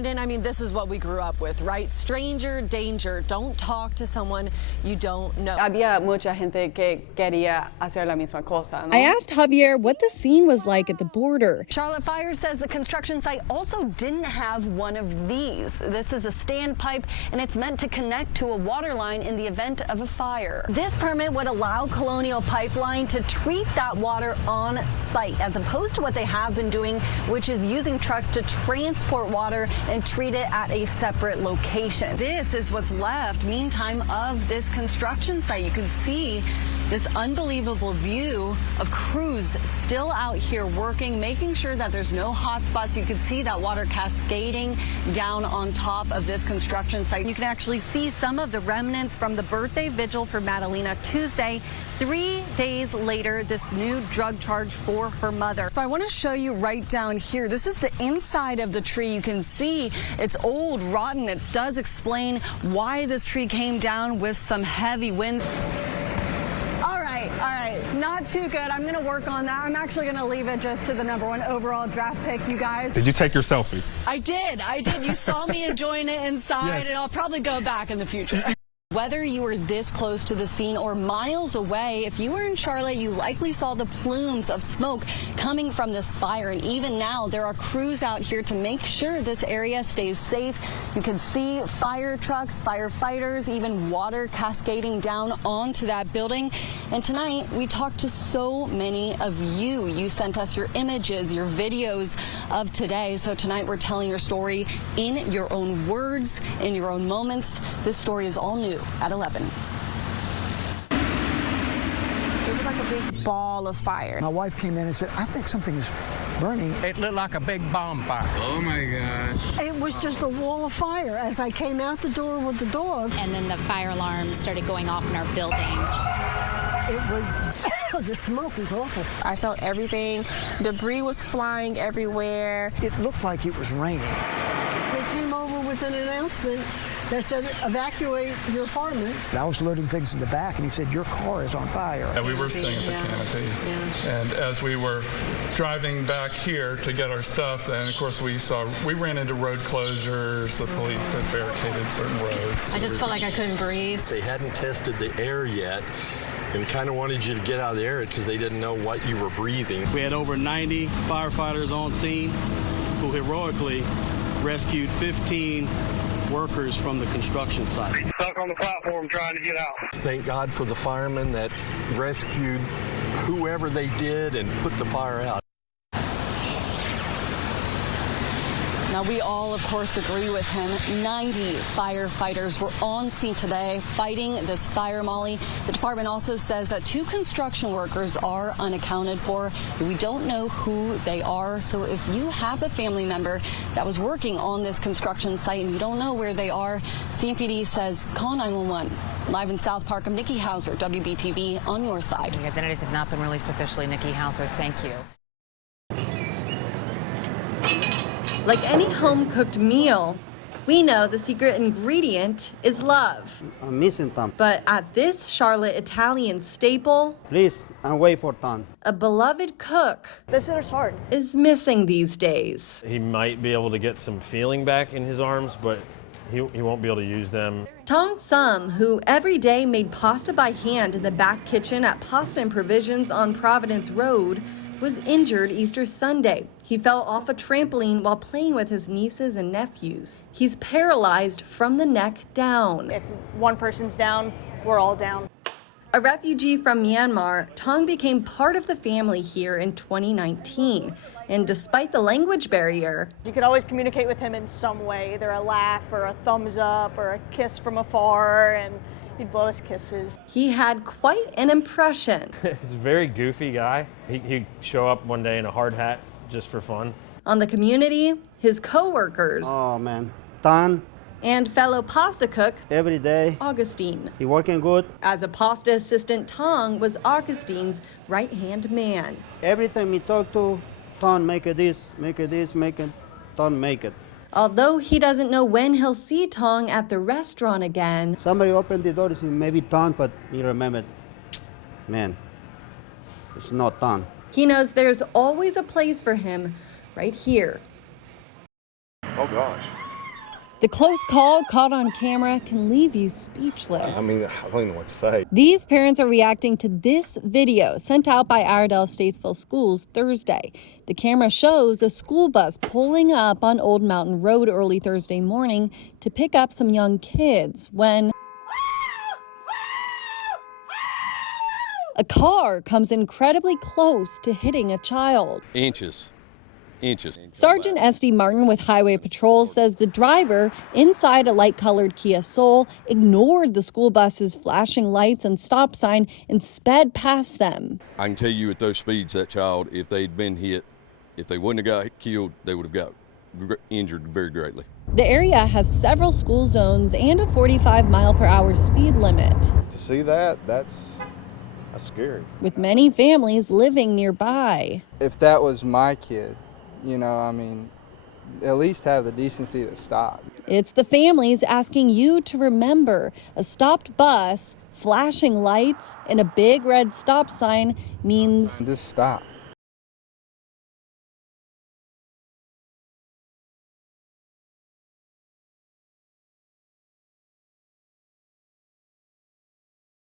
Brendan, I mean, this is what we grew up with, right? Stranger danger. Don't talk to someone you don't know. Había mucha gente que quería hacer la misma cosa, ¿no? I asked Javier what the scene was like at the border. Charlotte Fire says the construction site also didn't have one of these. This is a standpipe, and it's meant to connect to a water line in the event of a fire. This permit would allow Colonial Pipeline to treat that water on site, as opposed to what they have been doing, which is using trucks to transport water and treat it at a separate location. This is what's left, meantime, of this construction site. You can see this unbelievable view of crews still out here working, making sure that there's no hot spots. You can see that water cascading down on top of this construction site. You can actually see some of the remnants from the birthday vigil for Madalena Tuesday. 3 days later, this new drug charge for her mother. So I want to show you right down here. This is the inside of the tree. You can see it's old, rotten. It does explain why this tree came down with some heavy winds. All right, not too good. I'm going to work on that. I'm actually going to leave it just to the #1 overall draft pick, you guys. Did you take your selfie? I did. You saw me enjoying it inside, and I'll probably go back in the future. Whether you were this close to the scene or miles away, if you were in Charlotte, you likely saw the plumes of smoke coming from this fire. And even now, there are crews out here to make sure this area stays safe. You can see fire trucks, firefighters, even water cascading down onto that building. And tonight, we talked to so many of you. You sent us your images, your videos of today. So tonight, we're telling your story in your own words, in your own moments. This story is all new at 11. It was like a big ball of fire. My wife came in and said, I think something is burning. It looked like a big bonfire. Oh my gosh. It was just a wall of fire as I came out the door with the dog. And then the fire alarm started going off in our building. It was, the smoke is awful. I felt everything. Debris was flying everywhere. It looked like it was raining. They came over with an announcement that said, evacuate your apartments. I was loading things in the back, and he said, your car is on fire. And we were staying at the canopy. Yeah. And as we were driving back here to get our stuff, and of course we ran into road closures. The police had barricaded certain roads. I just felt like I couldn't breathe. They hadn't tested the air yet and kind of wanted you to get out of the air because they didn't know what you were breathing. We had over 90 firefighters on scene who heroically rescued 15 workers from the construction site. Stuck on the platform trying to get out. Thank God for the firemen that rescued whoever they did and put the fire out. Now, we all, of course, agree with him. 90 firefighters were on scene today fighting this fire, Molly. The department also says that 2 construction workers are unaccounted for. We don't know who they are. So if you have a family member that was working on this construction site and you don't know where they are, CMPD says call 911. Live in South Park, I'm Nikki Hauser, WBTV, on your side. The identities have not been released officially. Nikki Hauser, thank you. Like any home-cooked meal, we know the secret ingredient is love. I'm missing Tom. But at this Charlotte Italian staple, please, I'm waiting for Tom. A beloved cook is missing these days. He might be able to get some feeling back in his arms, but he won't be able to use them. Tong Sum, who every day made pasta by hand in the back kitchen at Pasta and Provisions on Providence Road, was injured Easter Sunday. He fell off a trampoline while playing with his nieces and nephews. He's paralyzed from the neck down. If one person's down, we're all down. A refugee from Myanmar, Tong became part of the family here in 2019. And despite the language barrier, you could always communicate with him in some way, either a laugh or a thumbs up or a kiss from afar, and he'd blow us kisses. He had quite an impression. He's a very goofy guy. He'd show up one day in a hard hat just for fun. On the community, his co-workers. Oh man, Tan. And fellow pasta cook, every day, Augustine. He working good. As a pasta assistant, Tong was Augustine's right-hand man. Every time he talk to Tong, make it this, make it this, make it, Tong make it. Although he doesn't know when he'll see Tong at the restaurant again. Somebody opened the door and said, maybe Tong, but he remembered, man, it's not Tong. He knows there's always a place for him right here. Oh gosh. The close call caught on camera can leave you speechless. I mean, I don't even know what to say. These parents are reacting to this video sent out by Iredell Statesville Schools Thursday. The camera shows a school bus pulling up on Old Mountain Road early Thursday morning to pick up some young kids when a car comes incredibly close to hitting a child. Inches. Sergeant S.D. Martin with Highway Patrol says the driver inside a light-colored Kia Soul ignored the school bus's flashing lights and stop sign and sped past them. I can tell you at those speeds, that child, if they'd been hit, if they wouldn't have got killed, they would have got injured very greatly. The area has several school zones and a 45-mile-per-hour speed limit. To see that, that's scary. With many families living nearby. If that was my kid, you know, I mean, at least have the decency to stop. It's the families asking you to remember a stopped bus, flashing lights, and a big red stop sign means just stop.